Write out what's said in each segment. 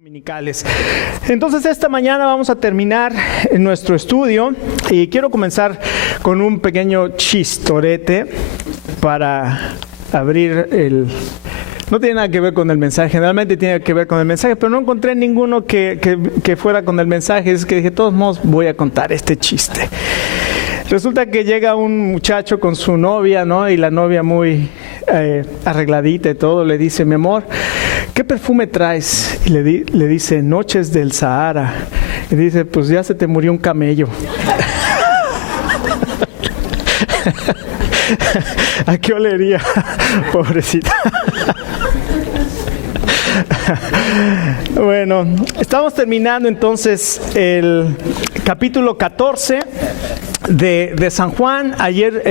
Dominicales. Entonces esta mañana vamos a terminar nuestro estudio y quiero comenzar con un pequeño chistorete para abrir el... No tiene nada que ver con el mensaje, generalmente tiene que ver con el mensaje, pero no encontré ninguno que fuera con el mensaje, es que dije, de todos modos voy a contar este chiste. Resulta que llega un muchacho con su novia, ¿no? Y la novia muy arregladita y todo, le dice, mi amor, ¿qué perfume traes? Y le dice, Noches del Sahara. Y dice, pues ya se te murió un camello. ¿A qué olería? Pobrecita. Bueno, estamos terminando entonces el capítulo 14 de San Juan. Ayer,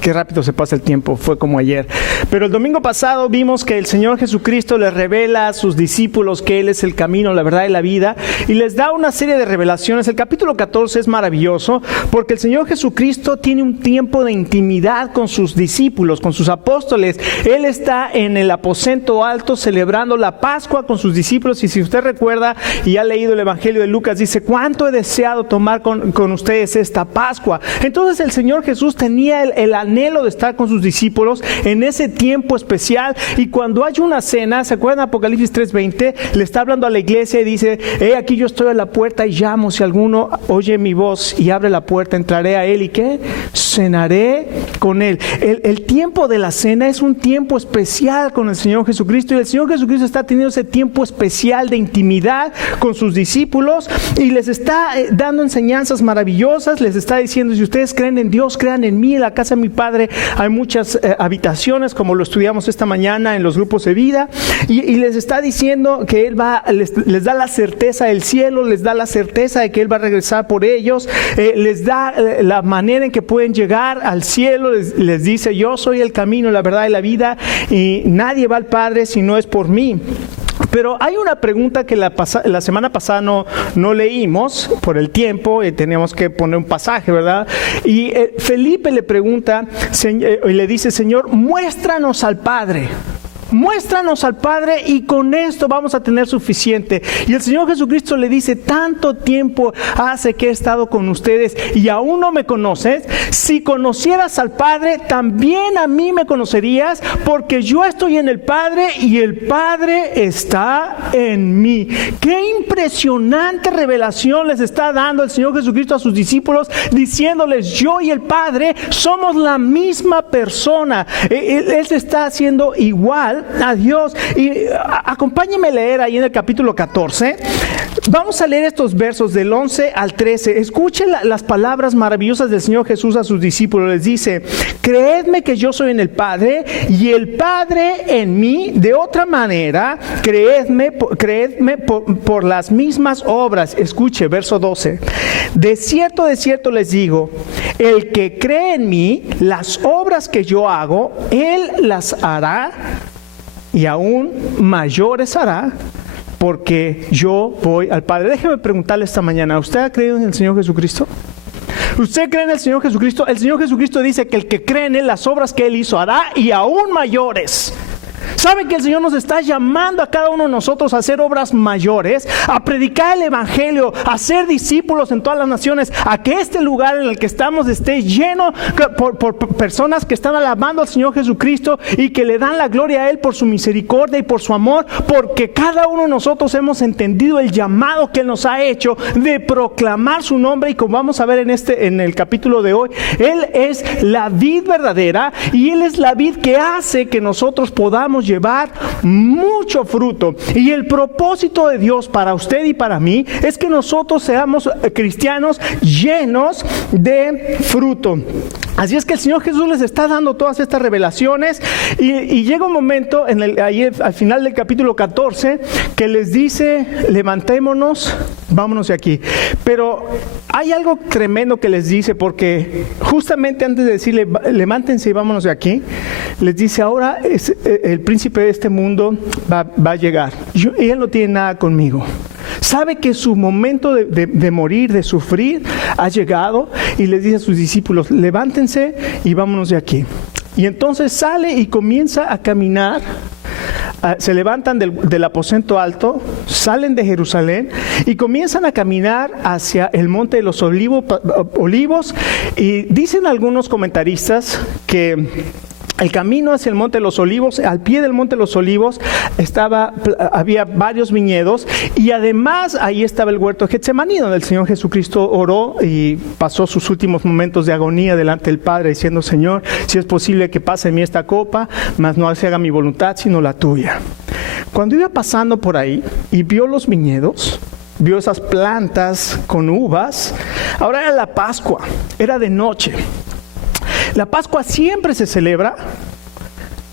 qué rápido se pasa el tiempo, fue como ayer. Pero el domingo pasado vimos que el Señor Jesucristo les revela a sus discípulos que Él es el camino, la verdad y la vida, y les da una serie de revelaciones. El capítulo 14 es maravilloso porque el Señor Jesucristo tiene un tiempo de intimidad con sus discípulos, con sus apóstoles. Él está en el aposento alto celebrando la Pascua con sus discípulos, y si usted recuerda y ha leído el Evangelio de Lucas, dice, cuánto he deseado tomar con ustedes esta Pascua. Entonces el Señor Jesús tenía el anhelo de estar con sus discípulos en ese tiempo especial, y cuando hay una cena, ¿se acuerdan? Apocalipsis 3:20, le está hablando a la iglesia y dice, aquí yo estoy a la puerta y llamo, si alguno oye mi voz y abre la puerta, entraré a él y ¿qué? Cenaré con él. El tiempo de la cena es un tiempo especial con el Señor Jesucristo, y el Señor Jesucristo está teniendo ese tiempo especial de intimidad con sus discípulos y les está dando enseñanzas maravillosas. Les está diciendo, si ustedes creen en Dios, crean en mí. En la casa de mi Padre hay muchas habitaciones, como lo estudiamos esta mañana en los grupos de vida, y les está diciendo que Él les da la certeza del cielo, les da la certeza de que Él va a regresar por ellos, les da la manera en que pueden llegar al cielo, les dice, yo soy el camino, la verdad y la vida, y nadie va al Padre si no es por mí. Pero hay una pregunta que la semana pasada no leímos por el tiempo, y teníamos que poner un pasaje, ¿verdad? Y Felipe le pregunta, y le dice, Señor, muéstranos al Padre. Muéstranos al Padre y con esto vamos a tener suficiente. Y el Señor Jesucristo le dice, tanto tiempo hace que he estado con ustedes y aún no me conoces. Si conocieras al Padre, también a mí me conocerías, porque yo estoy en el Padre y el Padre está en mí. Qué impresionante revelación les está dando el Señor Jesucristo a sus discípulos, diciéndoles, yo y el Padre somos la misma persona. Él se está haciendo igual a Dios. Y acompáñenme a leer ahí en el capítulo 14. Vamos a leer estos versos del 11 al 13. Escuchen las palabras maravillosas del Señor Jesús a sus discípulos. Les dice, creedme que yo soy en el Padre y el Padre en mí. De otra manera, creedme por las mismas obras. Escuche, verso 12. De cierto les digo, el que cree en mí, las obras que yo hago, él las hará, y aún mayores hará, porque yo voy al Padre. Déjeme preguntarle esta mañana, ¿usted ha creído en el Señor Jesucristo? ¿Usted cree en el Señor Jesucristo? El Señor Jesucristo dice que el que cree en Él, las obras que Él hizo hará, y aún mayores. ¿Saben que el Señor nos está llamando a cada uno de nosotros a hacer obras mayores, a predicar el Evangelio, a ser discípulos en todas las naciones, a que este lugar en el que estamos esté lleno por personas que están alabando al Señor Jesucristo y que le dan la gloria a Él por su misericordia y por su amor, porque cada uno de nosotros hemos entendido el llamado que Él nos ha hecho de proclamar su nombre? Y como vamos a ver en el capítulo de hoy, Él es la vid verdadera y Él es la vid que hace que nosotros podamos llevar mucho fruto. Y el propósito de Dios para usted y para mí es que nosotros seamos cristianos llenos de fruto. Así es que el Señor Jesús les está dando todas estas revelaciones, y llega un momento ahí al final del capítulo 14 que les dice, levantémonos, vámonos de aquí. Pero hay algo tremendo que les dice, porque justamente antes de decirle levántense y vámonos de aquí, les dice, ahora el príncipe de este mundo va a llegar, y él no tiene nada conmigo. Sabe que su momento de morir, de sufrir, ha llegado, y les dice a sus discípulos, levántense y vámonos de aquí. Y entonces sale y comienza a caminar se levantan del aposento alto, salen de Jerusalén y comienzan a caminar hacia el monte de los olivos, y dicen algunos comentaristas que el camino hacia el Monte de los Olivos, al pie del Monte de los Olivos, había varios viñedos, y además ahí estaba el huerto de Getsemaní, donde el Señor Jesucristo oró y pasó sus últimos momentos de agonía delante del Padre, diciendo: Señor, si es posible que pase en mí esta copa, mas no se haga mi voluntad, sino la tuya. Cuando iba pasando por ahí y vio los viñedos, vio esas plantas con uvas, ahora era la Pascua, era de noche. La Pascua siempre se celebra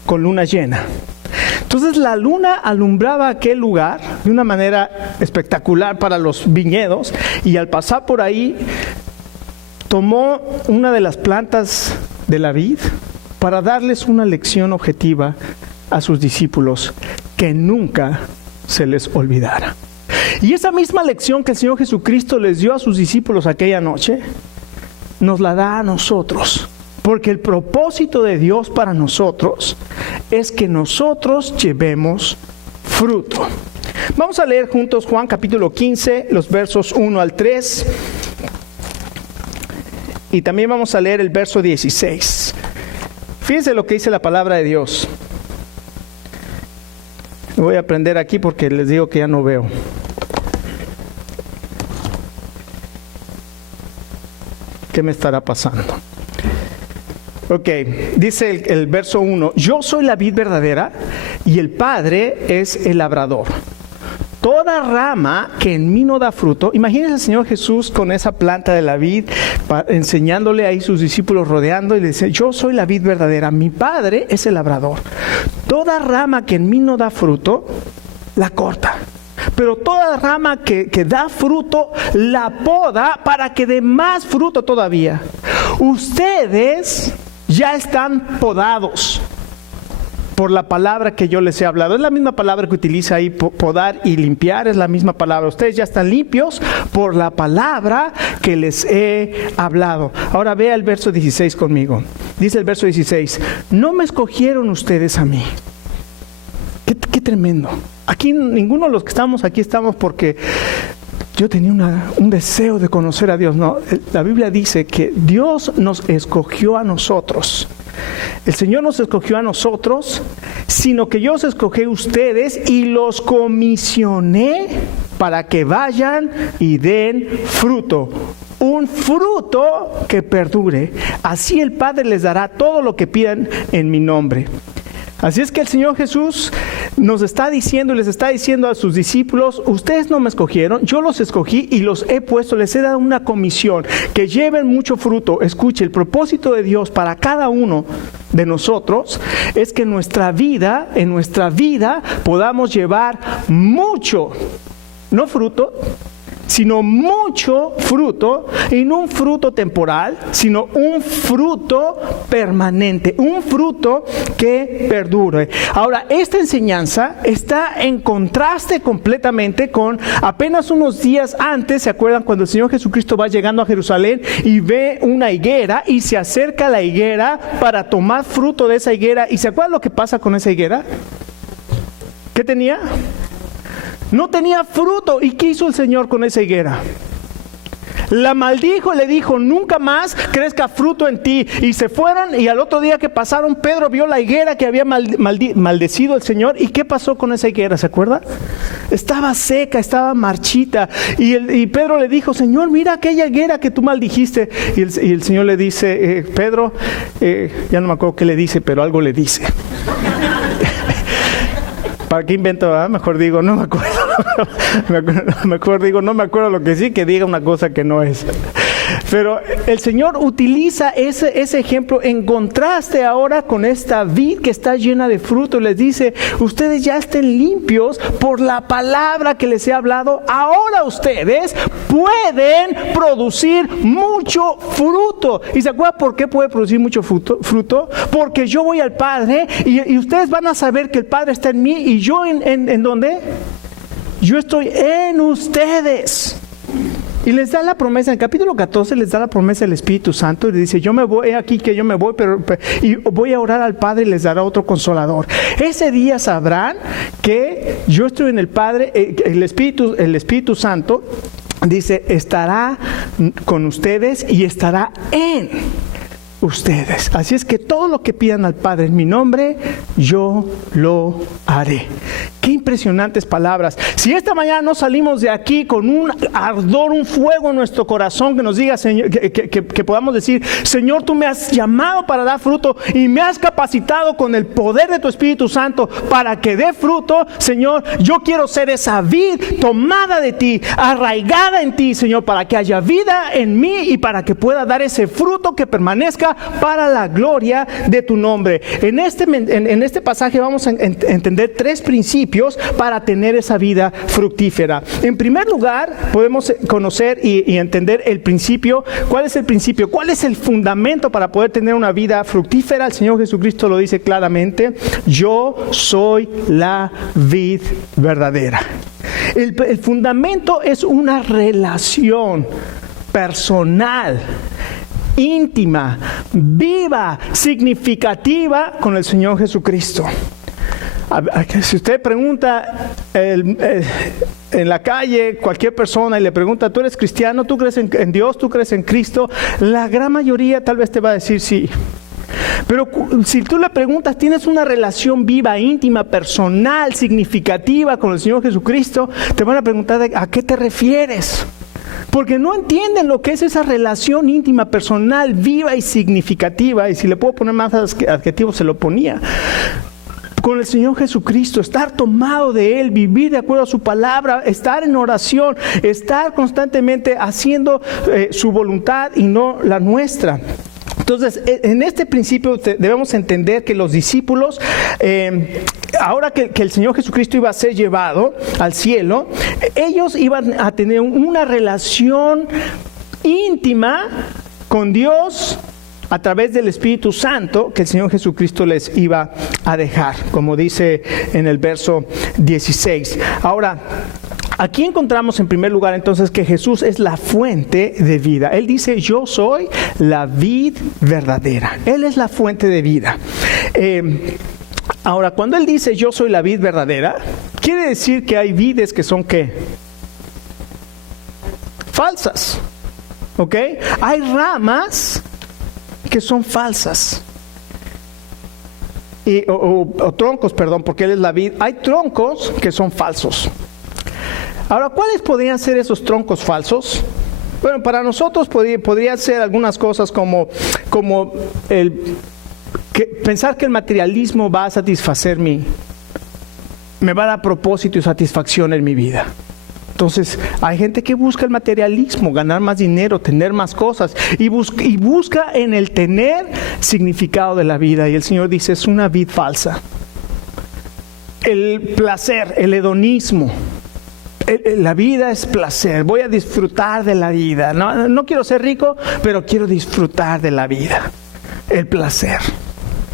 con luna llena. Entonces la luna alumbraba aquel lugar de una manera espectacular para los viñedos, y al pasar por ahí tomó una de las plantas de la vid para darles una lección objetiva a sus discípulos que nunca se les olvidara. Y esa misma lección que el Señor Jesucristo les dio a sus discípulos aquella noche, nos la da a nosotros. Porque el propósito de Dios para nosotros es que nosotros llevemos fruto. Vamos a leer juntos Juan capítulo 15, los versos 1 al 3. Y también vamos a leer el verso 16. Fíjense lo que dice la palabra de Dios. Voy a aprender aquí porque les digo que ya no veo. ¿Qué me estará pasando? Ok, dice el verso 1: Yo soy la vid verdadera y el Padre es el labrador. Toda rama que en mí no da fruto, imagínense al Señor Jesús con esa planta de la vid, enseñándole ahí sus discípulos rodeando, y le dice: yo soy la vid verdadera, mi Padre es el labrador. Toda rama que en mí no da fruto, la corta. Pero toda rama que da fruto, la poda para que dé más fruto todavía. Ustedes ya están podados por la palabra que yo les he hablado. Es la misma palabra que utiliza ahí, podar y limpiar, es la misma palabra. Ustedes ya están limpios por la palabra que les he hablado. Ahora vea el verso 16 conmigo. Dice el verso 16: no me escogieron ustedes a mí. Qué tremendo. Aquí ninguno de los que estamos aquí estamos porque yo tenía un deseo de conocer a Dios. No, la Biblia dice que Dios nos escogió a nosotros. El Señor nos escogió a nosotros, sino que yo os escogí a ustedes y los comisioné para que vayan y den fruto. Un fruto que perdure. Así el Padre les dará todo lo que pidan en mi nombre. Así es que el Señor Jesús nos está diciendo y les está diciendo a sus discípulos: ustedes no me escogieron, yo los escogí y los he puesto, les he dado una comisión, que lleven mucho fruto. Escuche, el propósito de Dios para cada uno de nosotros es que en nuestra vida podamos llevar mucho, no fruto, sino mucho fruto, y no un fruto temporal, sino un fruto permanente, un fruto que perdure. Ahora, esta enseñanza está en contraste completamente con apenas unos días antes. ¿Se acuerdan cuando el Señor Jesucristo va llegando a Jerusalén y ve una higuera y se acerca a la higuera para tomar fruto de esa higuera? ¿Y se acuerdan lo que pasa con esa higuera? ¿Qué tenía? No tenía fruto. ¿Y qué hizo el Señor con esa higuera? La maldijo y le dijo: nunca más crezca fruto en ti. Y se fueron, y al otro día que pasaron, Pedro vio la higuera que había maldecido el Señor. ¿Y qué pasó con esa higuera? ¿Se acuerda? Estaba seca, estaba marchita. Y Pedro le dijo: Señor, mira aquella higuera que tú maldijiste. Y el Señor le dice: Pedro, ya no me acuerdo qué le dice, pero algo le dice. ¿Para qué invento? Mejor digo, no me acuerdo. Mejor digo, no me acuerdo lo que sí, que diga una cosa que no es. Pero el Señor utiliza ese ejemplo en contraste ahora con esta vid que está llena de fruto. Les dice: ustedes ya estén limpios por la palabra que les he hablado. Ahora ustedes pueden producir mucho fruto. ¿Y se acuerdan por qué puede producir mucho fruto? Porque yo voy al Padre y ustedes van a saber que el Padre está en mí. ¿Y yo en dónde? Yo estoy en ustedes. Y les da la promesa, en el capítulo 14 les da la promesa del Espíritu Santo y le dice, yo me voy, aquí que yo me voy, y voy a orar al Padre y les dará otro consolador. Ese día sabrán que yo estoy en el Padre, el Espíritu Santo, dice, estará con ustedes y estará en ustedes. Así es que todo lo que pidan al Padre en mi nombre, yo lo haré. Qué impresionantes palabras. Si esta mañana no salimos de aquí con un ardor, un fuego en nuestro corazón que nos diga, Señor, que podamos decir, Señor, tú me has llamado para dar fruto y me has capacitado con el poder de tu Espíritu Santo para que dé fruto. Señor, yo quiero ser esa vid tomada de ti, arraigada en ti, Señor, para que haya vida en mí y para que pueda dar ese fruto que permanezca para la gloria de tu nombre. En este pasaje vamos a entender tres principios para tener esa vida fructífera. En primer lugar, podemos conocer y entender el principio. ¿Cuál es el principio? ¿Cuál es el fundamento para poder tener una vida fructífera? El Señor Jesucristo lo dice claramente: yo soy la vid verdadera. El fundamento es una relación personal, íntima, viva, significativa con el Señor Jesucristo. Si usted pregunta en la calle, cualquier persona, y le pregunta, ¿tú eres cristiano? ¿Tú crees en Dios? ¿Tú crees en Cristo? La gran mayoría tal vez te va a decir sí. Pero si tú le preguntas, ¿tienes una relación viva, íntima, personal, significativa con el Señor Jesucristo? Te van a preguntar, ¿a qué te refieres? Porque no entienden lo que es esa relación íntima, personal, viva y significativa. Y si le puedo poner más adjetivos, se lo ponía. Con el Señor Jesucristo, estar tomado de Él, vivir de acuerdo a su palabra, estar en oración, estar constantemente haciendo su voluntad y no la nuestra. Entonces, en este principio debemos entender que los discípulos, ahora que el Señor Jesucristo iba a ser llevado al cielo, ellos iban a tener una relación íntima con Dios a través del Espíritu Santo que el Señor Jesucristo les iba a dejar, como dice en el verso 16. Ahora, aquí encontramos en primer lugar entonces que Jesús es la fuente de vida. Él dice, yo soy la vid verdadera. Él es la fuente de vida. Ahora, cuando Él dice, yo soy la vid verdadera, quiere decir que hay vides que son ¿qué? Falsas. ¿Ok? Hay ramas que son falsas. O troncos, perdón, porque Él es la vid. Hay troncos que son falsos. Ahora, ¿cuáles podrían ser esos troncos falsos? Bueno, para nosotros podría ser algunas cosas como pensar que el materialismo va a satisfacer me va a dar propósito y satisfacción en mi vida. Entonces, hay gente que busca el materialismo, ganar más dinero, tener más cosas, y busca en el tener significado de la vida. Y el Señor dice, es una vid falsa. El placer, el hedonismo. La vida es placer, voy a disfrutar de la vida. No quiero ser rico, pero quiero disfrutar de la vida. El placer.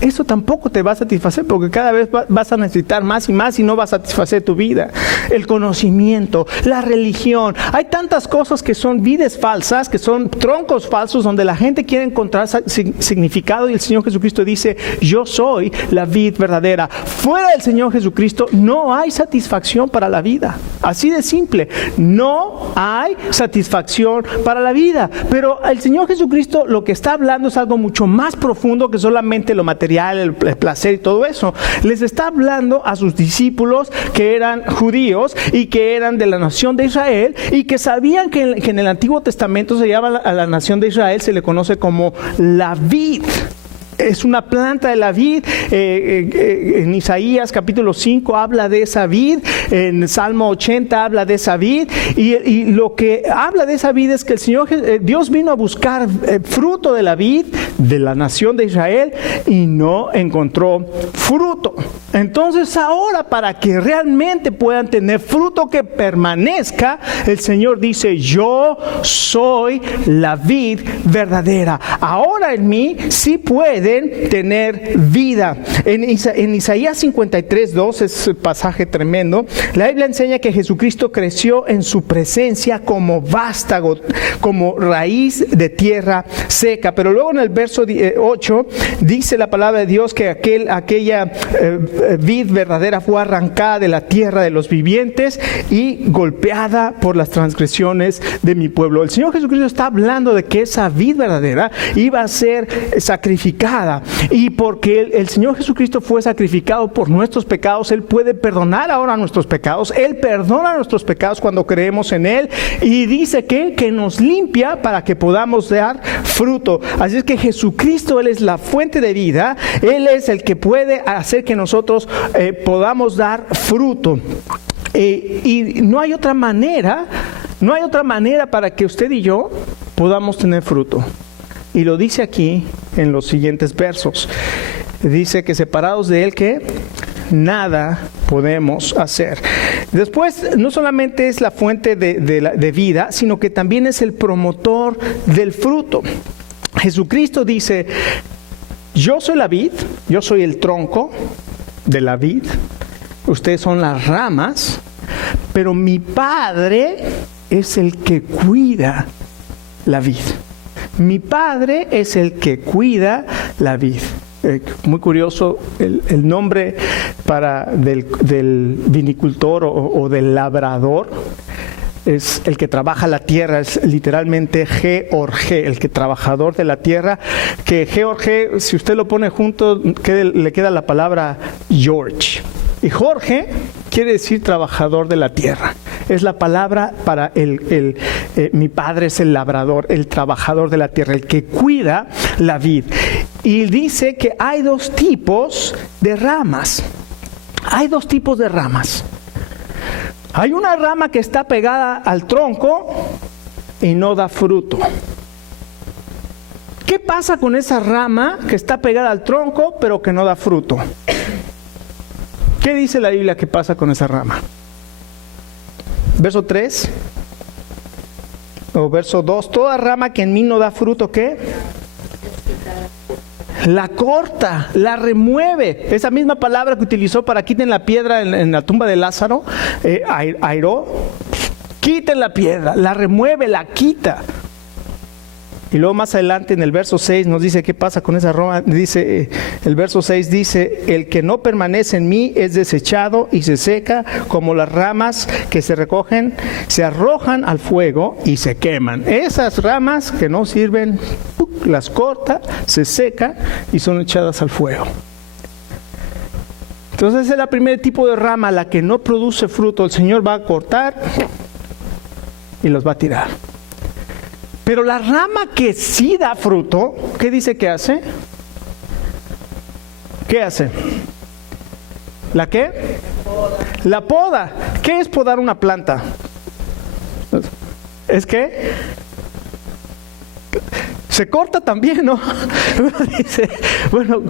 Eso tampoco te va a satisfacer, porque cada vez vas a necesitar más y más y no va a satisfacer tu vida. El conocimiento, la religión. Hay tantas cosas que son vides falsas, que son troncos falsos, donde la gente quiere encontrar significado, y el Señor Jesucristo dice, yo soy la vid verdadera. Fuera del Señor Jesucristo no hay satisfacción para la vida. Así de simple. No hay satisfacción para la vida. Pero el Señor Jesucristo lo que está hablando es algo mucho más profundo que solamente lo material, el placer y todo eso. Les está hablando a sus discípulos que eran judíos y que eran de la nación de Israel y que sabían que en el Antiguo Testamento se llama a la nación de Israel, se le conoce como la vid. Es una planta de la vid. En Isaías capítulo 5 habla de esa vid. En Salmo 80 habla de esa vid. Y lo que habla de esa vid es que el Señor, Dios vino a buscar fruto de la vid de la nación de Israel y no encontró fruto. Entonces ahora, para que realmente puedan tener fruto que permanezca, el Señor dice, yo soy la vid verdadera. Ahora en mí sí puede pueden tener vida. En Isaías 53:2, es un pasaje tremendo, la Biblia enseña que Jesucristo creció en su presencia como vástago, como raíz de tierra seca. Pero luego en el verso 8 dice la palabra de Dios que aquella vid verdadera fue arrancada de la tierra de los vivientes y golpeada por las transgresiones de mi pueblo. El Señor Jesucristo está hablando de que esa vid verdadera iba a ser sacrificada, y porque el Señor Jesucristo fue sacrificado por nuestros pecados, Él puede perdonar ahora nuestros pecados. Él perdona nuestros pecados cuando creemos en Él, y dice que nos limpia para que podamos dar fruto. Así es que Jesucristo, Él es la fuente de vida, Él es el que puede hacer que nosotros podamos dar fruto. Y no hay otra manera para que usted y yo podamos tener fruto. Y lo dice aquí en los siguientes versos. Dice que separados de Él, ¿qué? Nada podemos hacer. Después, no solamente es la fuente de vida, sino que también es el promotor del fruto. Jesucristo dice: yo soy la vid, yo soy el tronco de la vid, ustedes son las ramas, pero mi Padre es el que cuida la vid. Mi Padre es el que cuida la vid. Muy curioso, el nombre del vinicultor o del labrador es el que trabaja la tierra, es literalmente George, el que trabajador de la tierra, que George, si usted lo pone junto, le queda la palabra George. Y Jorge quiere decir trabajador de la tierra. Es la palabra para mi Padre es el labrador, el trabajador de la tierra, el que cuida la vid. Y dice que hay dos tipos de ramas. Hay dos tipos de ramas. Hay una rama que está pegada al tronco y no da fruto. ¿Qué pasa con esa rama que está pegada al tronco pero que no da fruto? ¿Qué dice la Biblia que pasa con esa rama? Verso 3 o verso 2: toda rama que en mí no da fruto, ¿qué? La corta, la remueve. Esa misma palabra que utilizó para quiten la piedra en la tumba de Lázaro, airó, quiten la piedra, la remueve, la quita. Y luego más adelante en el verso 6 nos dice qué pasa con esa rama. Dice, el verso 6 dice: el que no permanece en mí es desechado y se seca, como las ramas que se recogen, se arrojan al fuego y se queman. Esas ramas que no sirven, las corta, se secan y son echadas al fuego. Entonces ese es el primer tipo de rama, la que no produce fruto. El Señor va a cortar y los va a tirar. Pero la rama que sí da fruto, ¿qué dice que hace? ¿Qué hace? ¿La qué? La poda. ¿Qué es podar una planta? ¿Es qué? Se corta también, ¿no? Dice, bueno,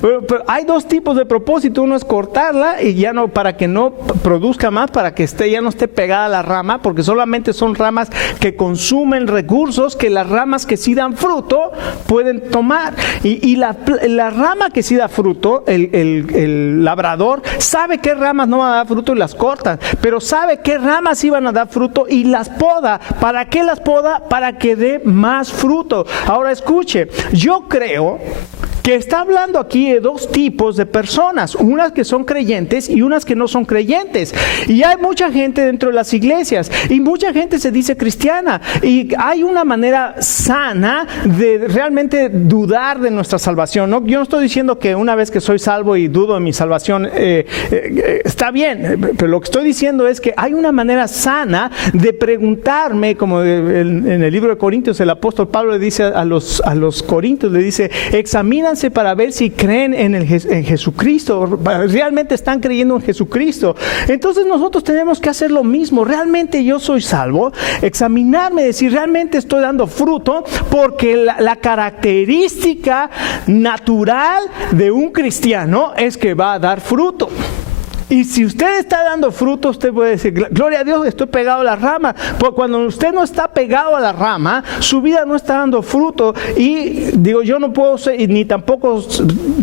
pero hay dos tipos de propósito. Uno es cortarla y ya no, para que no produzca más, para que ya no esté pegada la rama, porque solamente son ramas que consumen recursos que las ramas que sí dan fruto pueden tomar. Y la rama que sí da fruto, el labrador sabe qué ramas no van a dar fruto y las corta, pero sabe qué ramas sí van a dar fruto y las poda. ¿Para qué las poda? Para que dé más fruto. Ahora escuche, yo creo que está hablando aquí de dos tipos de personas, unas que son creyentes y unas que no son creyentes. Y hay mucha gente dentro de las iglesias y mucha gente se dice cristiana, y hay una manera sana de realmente dudar de nuestra salvación, ¿no? Yo no estoy diciendo que una vez que soy salvo y dudo de mi salvación, está bien, pero lo que estoy diciendo es que hay una manera sana de preguntarme, como en el libro de Corintios el apóstol Pablo le dice a los corintios, le dice: examinan para ver si creen en Jesucristo, realmente están creyendo en Jesucristo. Entonces nosotros tenemos que hacer lo mismo. ¿Realmente yo soy salvo? Examinarme, decir, ¿realmente estoy dando fruto? Porque la característica natural de un cristiano es que va a dar fruto. Y si usted está dando fruto, usted puede decir, gloria a Dios, estoy pegado a la rama. Porque cuando usted no está pegado a la rama, su vida no está dando fruto. Y digo, yo no puedo ser, ni tampoco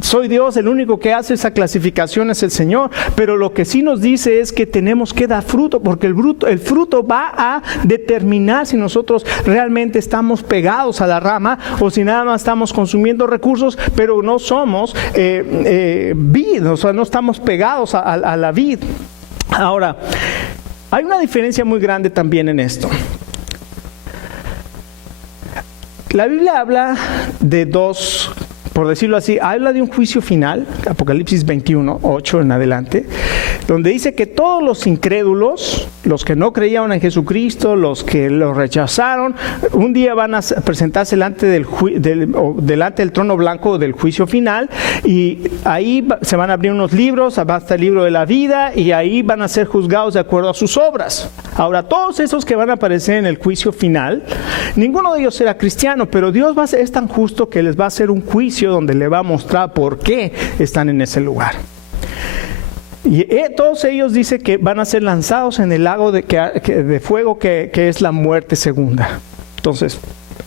soy Dios, el único que hace esa clasificación es el Señor. Pero lo que sí nos dice es que tenemos que dar fruto, porque el fruto va a determinar si nosotros realmente estamos pegados a la rama o si nada más estamos consumiendo recursos, pero no somos vid, o sea, no estamos pegados a la vid. Ahora, hay una diferencia muy grande también en esto. La Biblia habla de dos, por decirlo así, habla de un juicio final, Apocalipsis 21, 8 en adelante, donde dice que todos los incrédulos, los que no creían en Jesucristo, los que lo rechazaron, un día van a presentarse delante del trono blanco del juicio final, y ahí se van a abrir unos libros, va a estar el libro de la vida, y ahí van a ser juzgados de acuerdo a sus obras. Ahora, todos esos que van a aparecer en el juicio final, ninguno de ellos será cristiano, pero Dios es tan justo que les va a hacer un juicio donde le va a mostrar por qué están en ese lugar. Y todos ellos dice que van a ser lanzados en el lago de fuego que es la muerte segunda. Entonces,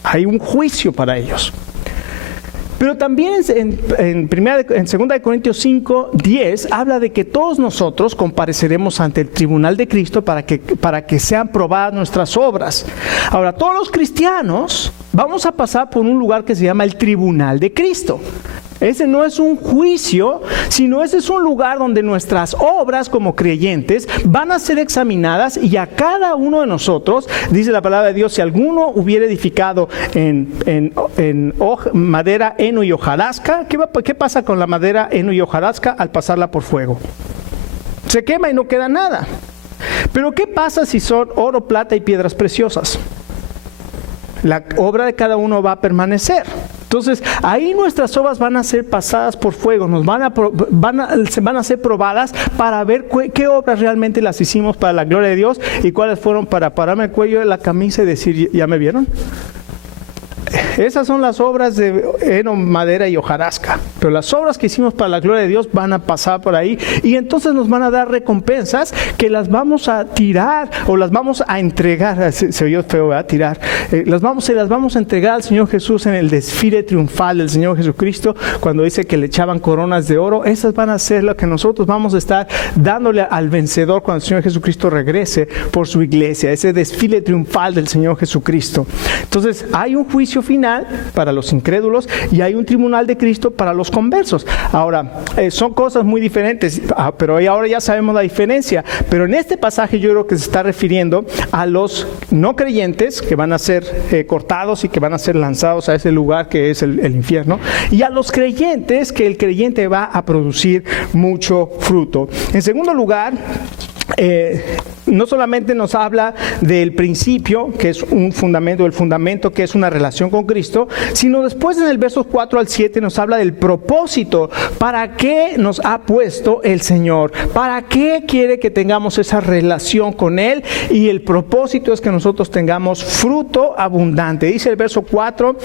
hay un juicio para ellos. Pero también en 2 Corintios 5, 10 habla de que todos nosotros compareceremos ante el tribunal de Cristo para que sean probadas nuestras obras. Ahora, todos los cristianos vamos a pasar por un lugar que se llama el tribunal de Cristo. Ese no es un juicio, sino ese es un lugar donde nuestras obras como creyentes van a ser examinadas, y a cada uno de nosotros, dice la palabra de Dios, si alguno hubiera edificado en madera, heno y hojarasca, ¿qué pasa con la madera, heno y hojarasca al pasarla por fuego? Se quema y no queda nada. Pero ¿qué pasa si son oro, plata y piedras preciosas? La obra de cada uno va a permanecer. Entonces, ahí nuestras obras van a ser pasadas por fuego, van a ser probadas para ver qué obras realmente las hicimos para la gloria de Dios y cuáles fueron para pararme el cuello de la camisa y decir, ¿ya me vieron? Esas son las obras de heno, madera y hojarasca. Pero las obras que hicimos para la gloria de Dios van a pasar por ahí, y entonces nos van a dar recompensas que las vamos a tirar o las vamos a entregar. Se oyó feo, ¿verdad? Tirar. Las vamos a entregar al Señor Jesús en el desfile triunfal del Señor Jesucristo, cuando dice que le echaban coronas de oro. Esas van a ser lo que nosotros vamos a estar dándole al vencedor cuando el Señor Jesucristo regrese por su iglesia, ese desfile triunfal del Señor Jesucristo. Entonces, hay un juicio final para los incrédulos y hay un tribunal de Cristo para los conversos. Ahora, son cosas muy diferentes, pero ahora ya sabemos la diferencia. Pero en este pasaje yo creo que se está refiriendo a los no creyentes que van a ser cortados y que van a ser lanzados a ese lugar que es el infierno, y a los creyentes que el creyente va a producir mucho fruto. En segundo lugar, no solamente nos habla del principio, que es un fundamento, el fundamento que es una relación con Cristo, sino después en el versos 4 al 7 nos habla del propósito, para qué nos ha puesto el Señor, para qué quiere que tengamos esa relación con Él, y el propósito es que nosotros tengamos fruto abundante. Dice el verso 4,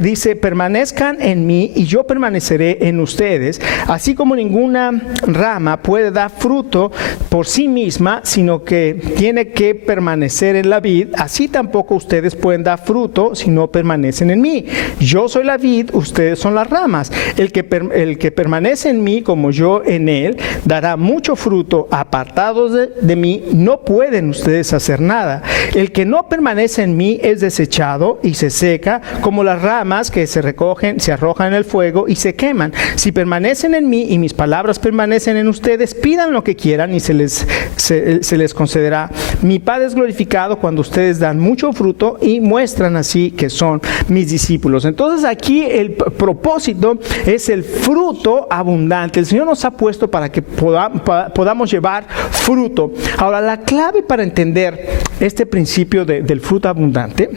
dice, permanezcan en mí y yo permaneceré en ustedes, así como ninguna rama puede dar fruto por sí misma, sino que tiene que permanecer en la vid, así tampoco ustedes pueden dar fruto si no permanecen en mí. Yo soy la vid, ustedes son las ramas. El que permanece en mí como yo en él, dará mucho fruto. Apartados de mí, no pueden ustedes hacer nada. El que no permanece en mí es desechado y se seca, como las ramas que se recogen, se arrojan en el fuego y se queman. Si permanecen en mí y mis palabras permanecen en ustedes, pidan lo que quieran y se les concederá. Mi Padre es glorificado cuando ustedes dan mucho fruto y muestran así que son mis discípulos. Entonces aquí el propósito es el fruto abundante. El Señor nos ha puesto para que podamos llevar fruto. Ahora, la clave para entender este principio del fruto abundante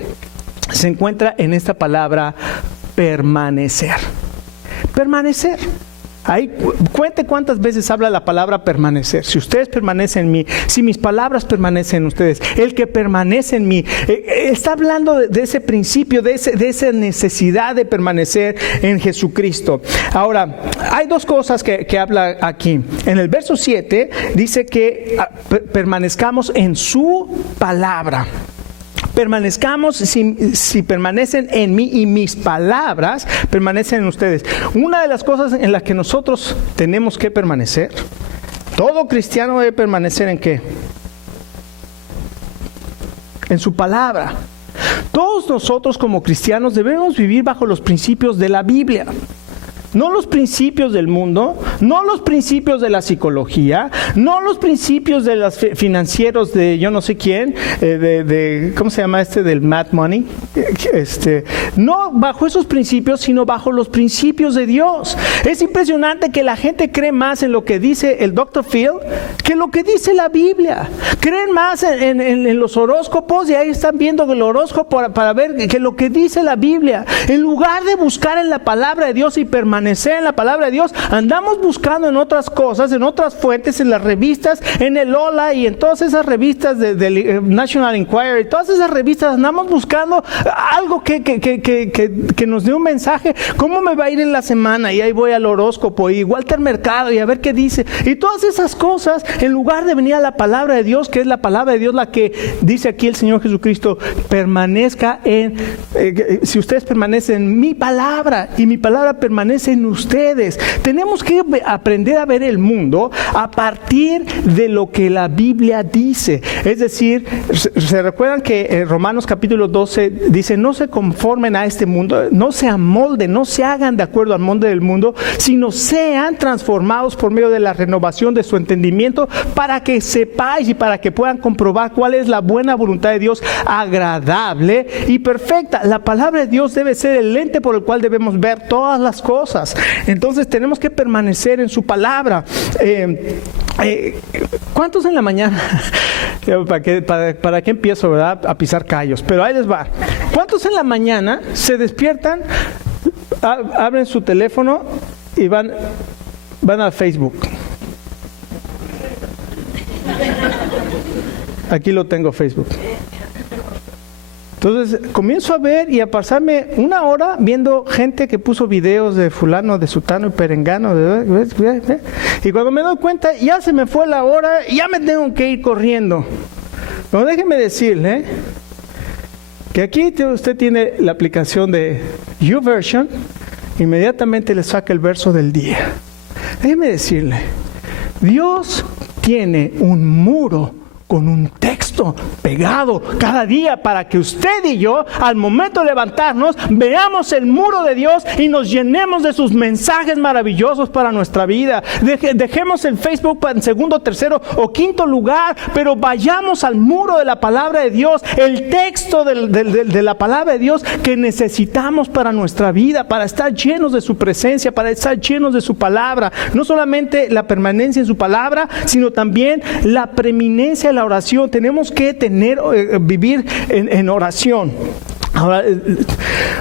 se encuentra en esta palabra permanecer. Permanecer. Ahí cuente cuántas veces habla la palabra permanecer. Si ustedes permanecen en mí, si mis palabras permanecen en ustedes, el que permanece en mí, está hablando de ese principio, de esa necesidad de permanecer en Jesucristo. Ahora, hay dos cosas que habla aquí. En el verso 7 dice que permanezcamos en su palabra. Permanezcamos si permanecen en mí y mis palabras permanecen en ustedes. Una de las cosas en las que nosotros tenemos que permanecer, todo cristiano debe permanecer ¿en qué? En su palabra. Todos nosotros como cristianos debemos vivir bajo los principios de la Biblia. No los principios del mundo, no los principios de la psicología, no los principios de los financieros de yo no sé quién, ¿cómo se llama del Mad Money? No bajo esos principios, sino bajo los principios de Dios. Es impresionante que la gente cree más en lo que dice el Dr. Phil que lo que dice la Biblia. Creen más en los horóscopos y ahí están viendo el horóscopo para ver que lo que dice la Biblia. En lugar de buscar en la palabra de Dios y permanecer en la palabra de Dios, andamos buscando en otras cosas, en otras fuentes, en las revistas, en el Hola y en todas esas revistas de National Enquirer, todas esas revistas andamos buscando algo que nos dé un mensaje. ¿Cómo me va a ir en la semana? Y ahí voy al horóscopo y Walter Mercado y a ver qué dice. Y todas esas cosas, en lugar de venir a la palabra de Dios, que es la palabra de Dios la que dice aquí el Señor Jesucristo, permanezca si ustedes permanecen en mi palabra y mi palabra permanece en ustedes. Tenemos que aprender a ver el mundo a partir de lo que la Biblia dice. Es decir, ¿se recuerdan que en Romanos capítulo 12 dice, no se conformen a este mundo, no se amolden, no se hagan de acuerdo al molde del mundo, sino sean transformados por medio de la renovación de su entendimiento, para que sepáis y para que puedan comprobar cuál es la buena voluntad de Dios, agradable y perfecta? La palabra de Dios debe ser el lente por el cual debemos ver todas las cosas. Entonces tenemos que permanecer en su palabra. ¿Cuántos en la mañana? ¿Para qué empiezo, verdad? A pisar callos, pero ahí les va. ¿Cuántos en la mañana se despiertan, abren su teléfono y van a Facebook? Aquí lo tengo, Facebook. Entonces comienzo a ver y a pasarme una hora viendo gente que puso videos de fulano, de sutano y perengano. Y cuando me doy cuenta, ya se me fue la hora y ya me tengo que ir corriendo. Pero déjeme decirle que aquí usted tiene la aplicación de YouVersion, inmediatamente le saca el verso del día. Déjeme decirle, Dios tiene un muro con un texto pegado cada día para que usted y yo, al momento de levantarnos, veamos el muro de Dios y nos llenemos de sus mensajes maravillosos para nuestra vida. Dejemos el Facebook en segundo, tercero o quinto lugar, pero vayamos al muro de la palabra de Dios, el texto de la palabra de Dios que necesitamos para nuestra vida, para estar llenos de su presencia, para estar llenos de su palabra. No solamente la permanencia en su palabra, sino también la preeminencia de la oración. Tenemos que vivir en oración. Ahora,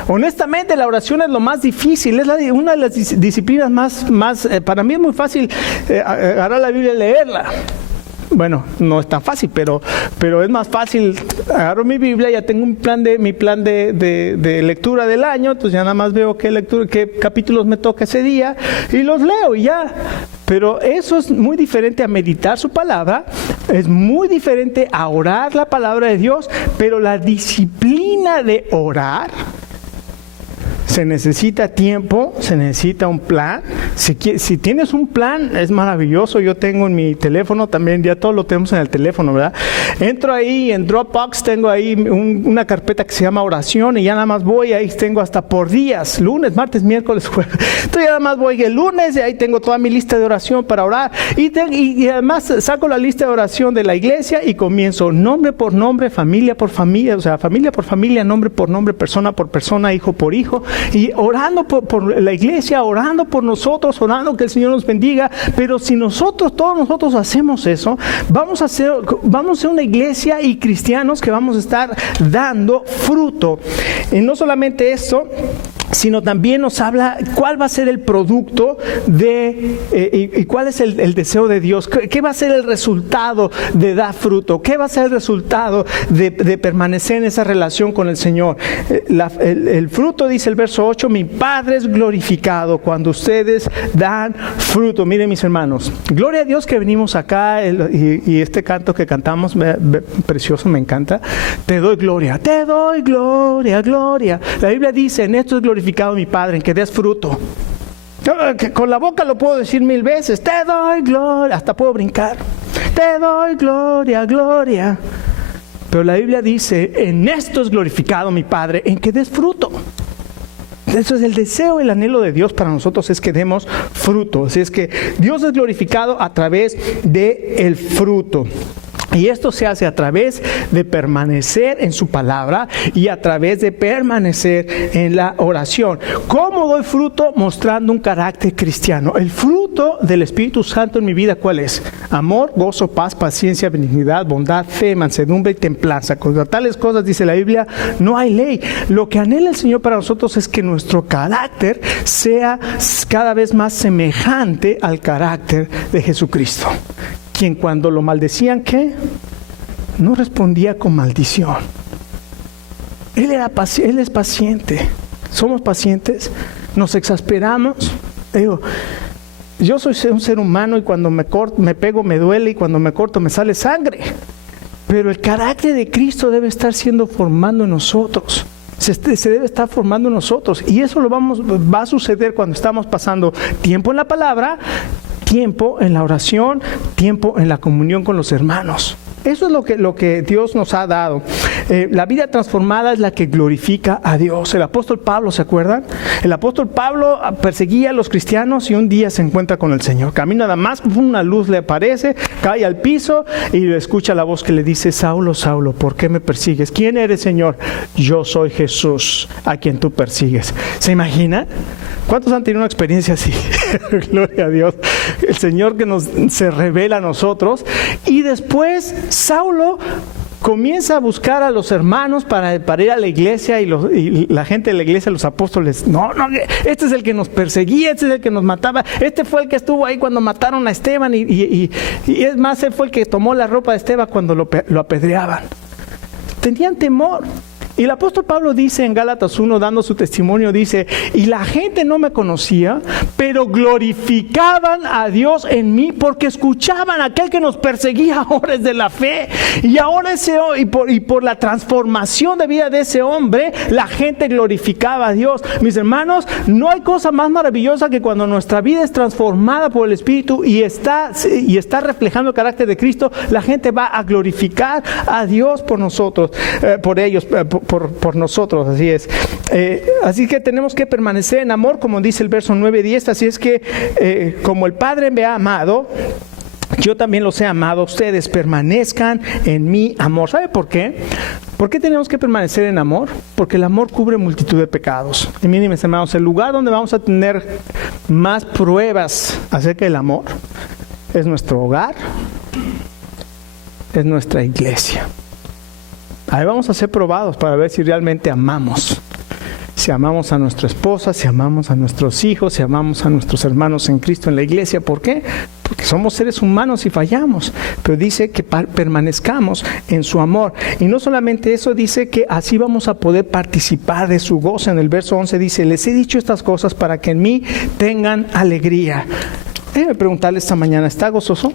honestamente, la oración es lo más difícil, es una de las disciplinas más para mí es muy fácil agarrar la Biblia y leerla. Bueno, no es tan fácil, pero es más fácil. Agarro mi Biblia, ya tengo mi plan de lectura del año, entonces ya nada más veo qué capítulos me toca ese día y los leo y ya. Pero eso es muy diferente a meditar su palabra, es muy diferente a orar la palabra de Dios, pero la disciplina de orar se necesita tiempo, se necesita un plan. Si tienes un plan, es maravilloso. Yo tengo en mi teléfono también, ya todo lo tenemos en el teléfono, ¿verdad? Entro ahí en Dropbox, tengo ahí una carpeta que se llama oración y ya nada más voy, ahí tengo hasta por días, lunes, martes, miércoles, jueves. Entonces ya nada más voy el lunes y ahí tengo toda mi lista de oración para orar. Y además saco la lista de oración de la iglesia y comienzo nombre por nombre, familia por familia, o sea, familia por familia, nombre por nombre, persona por persona, hijo por hijo. Y orando por la iglesia, orando por nosotros, orando que el Señor nos bendiga. Pero si todos nosotros hacemos eso, vamos a ser una iglesia y cristianos que vamos a estar dando fruto. Y no solamente esto, sino también nos habla cuál va a ser el producto y cuál es el deseo de Dios, qué va a ser el resultado de dar fruto, qué va a ser el resultado de permanecer en esa relación con el Señor. El fruto, dice el verso 8, mi Padre es glorificado cuando ustedes dan fruto. Miren, mis hermanos, gloria a Dios que venimos acá y este canto que cantamos, precioso, me encanta. Te doy gloria, gloria. La Biblia dice, en esto es glorificado mi Padre, en que des fruto. Que con la boca lo puedo decir 1000 veces, te doy gloria, hasta puedo brincar, te doy gloria. Pero la Biblia dice, en esto es glorificado mi Padre, en que des fruto. Eso es el deseo, el anhelo de Dios para nosotros, es que demos fruto. Así es que Dios es glorificado a través del fruto. Y esto se hace a través de permanecer en su palabra y a través de permanecer en la oración. ¿Cómo doy fruto? Mostrando un carácter cristiano. El fruto del Espíritu Santo en mi vida, ¿cuál es? Amor, gozo, paz, paciencia, benignidad, bondad, fe, mansedumbre y templanza. Contra tales cosas, dice la Biblia, no hay ley. Lo que anhela el Señor para nosotros es que nuestro carácter sea cada vez más semejante al carácter de Jesucristo, quien cuando lo maldecían, ¿qué? No respondía con maldición. Él es paciente. Somos pacientes, nos exasperamos. Digo, yo soy un ser humano y cuando me pego me duele y cuando me corto me sale sangre. Pero el carácter de Cristo debe estar siendo formando en nosotros. Se debe estar formando en nosotros. Y eso va a suceder cuando estamos pasando tiempo en la palabra, tiempo en la oración, tiempo en la comunión con los hermanos. Eso es lo que Dios nos ha dado. La vida transformada es la que glorifica a Dios. El apóstol Pablo, ¿se acuerdan? El apóstol Pablo perseguía a los cristianos y un día se encuentra con el Señor. Camina a Damasco, una luz le aparece, cae al piso y escucha la voz que le dice, Saulo, Saulo, ¿por qué me persigues? ¿Quién eres, Señor? Yo soy Jesús, a quien tú persigues. ¿Se imaginan? ¿Cuántos han tenido una experiencia así? Gloria a Dios. El Señor que se revela a nosotros. Y después Saulo comienza a buscar a los hermanos para ir a la iglesia y la gente de la iglesia, los apóstoles, no, este es el que nos perseguía, este es el que nos mataba, este fue el que estuvo ahí cuando mataron a Esteban y es más, él fue el que tomó la ropa de Esteban cuando lo apedreaban. Tenían temor. Y el apóstol Pablo dice en Gálatas 1, dando su testimonio, dice, y la gente no me conocía, pero glorificaban a Dios en mí porque escuchaban a aquel que nos perseguía ahora es de la fe. Y ahora por la transformación de vida de ese hombre, la gente glorificaba a Dios. Mis hermanos, no hay cosa más maravillosa que cuando nuestra vida es transformada por el Espíritu y está reflejando el carácter de Cristo, la gente va a glorificar a Dios por nosotros, por ellos, por nosotros, así es. Así que tenemos que permanecer en amor, como dice el verso 9 y 10. Así es que como el Padre me ha amado, yo también los he amado a ustedes. Permanezcan en mi amor. ¿Sabe por qué? ¿Por qué tenemos que permanecer en amor? Porque el amor cubre multitud de pecados. Y miren, mis hermanos, el lugar donde vamos a tener más pruebas acerca del amor es nuestro hogar, es nuestra iglesia. Ahí vamos a ser probados para ver si realmente amamos. Si amamos a nuestra esposa, si amamos a nuestros hijos, si amamos a nuestros hermanos en Cristo en la iglesia. ¿Por qué? Porque somos seres humanos y fallamos. Pero dice que permanezcamos en su amor. Y no solamente eso, dice que así vamos a poder participar de su gozo. En el verso 11 dice, les he dicho estas cosas para que en mí tengan alegría. Déjeme preguntarle esta mañana, ¿está gozoso?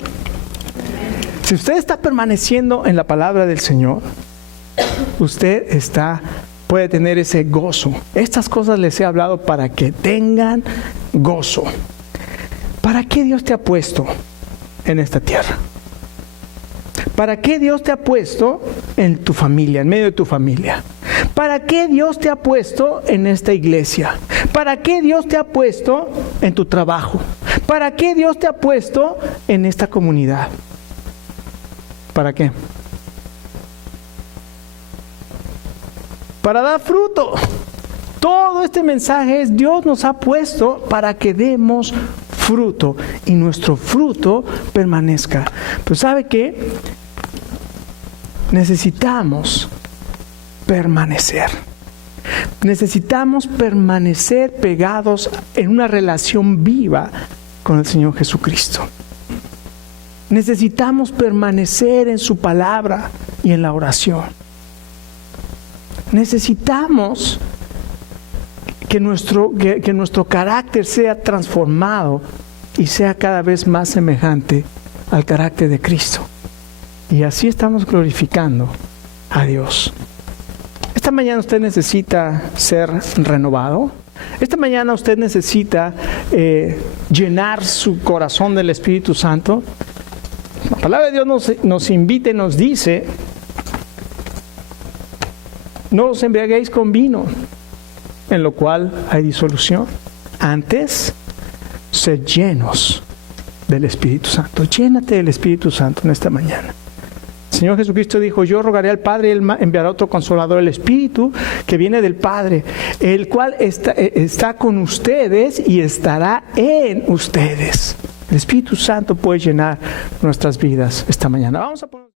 Si usted está permaneciendo en la palabra del Señor, usted puede tener ese gozo. Estas cosas les he hablado para que tengan gozo. ¿Para qué Dios te ha puesto en esta tierra? ¿Para qué Dios te ha puesto en tu familia, en medio de tu familia? ¿Para qué Dios te ha puesto en esta iglesia? ¿Para qué Dios te ha puesto en tu trabajo? ¿Para qué Dios te ha puesto en esta comunidad? ¿Para qué? Para dar fruto. Todo este mensaje es Dios nos ha puesto para que demos fruto y nuestro fruto permanezca. Pero ¿sabe qué? Necesitamos permanecer. Necesitamos permanecer pegados en una relación viva con el Señor Jesucristo. Necesitamos permanecer en su palabra y en la oración. Necesitamos que nuestro carácter sea transformado y sea cada vez más semejante al carácter de Cristo. Y así estamos glorificando a Dios. Esta mañana usted necesita ser renovado. Esta mañana usted necesita llenar su corazón del Espíritu Santo. La palabra de Dios nos invita y nos dice: no os embriaguéis con vino, en lo cual hay disolución. Antes, sed llenos del Espíritu Santo. Llénate del Espíritu Santo en esta mañana. El Señor Jesucristo dijo: yo rogaré al Padre y Él enviará otro Consolador, el Espíritu que viene del Padre, el cual está con ustedes y estará en ustedes. El Espíritu Santo puede llenar nuestras vidas esta mañana. Vamos a poner...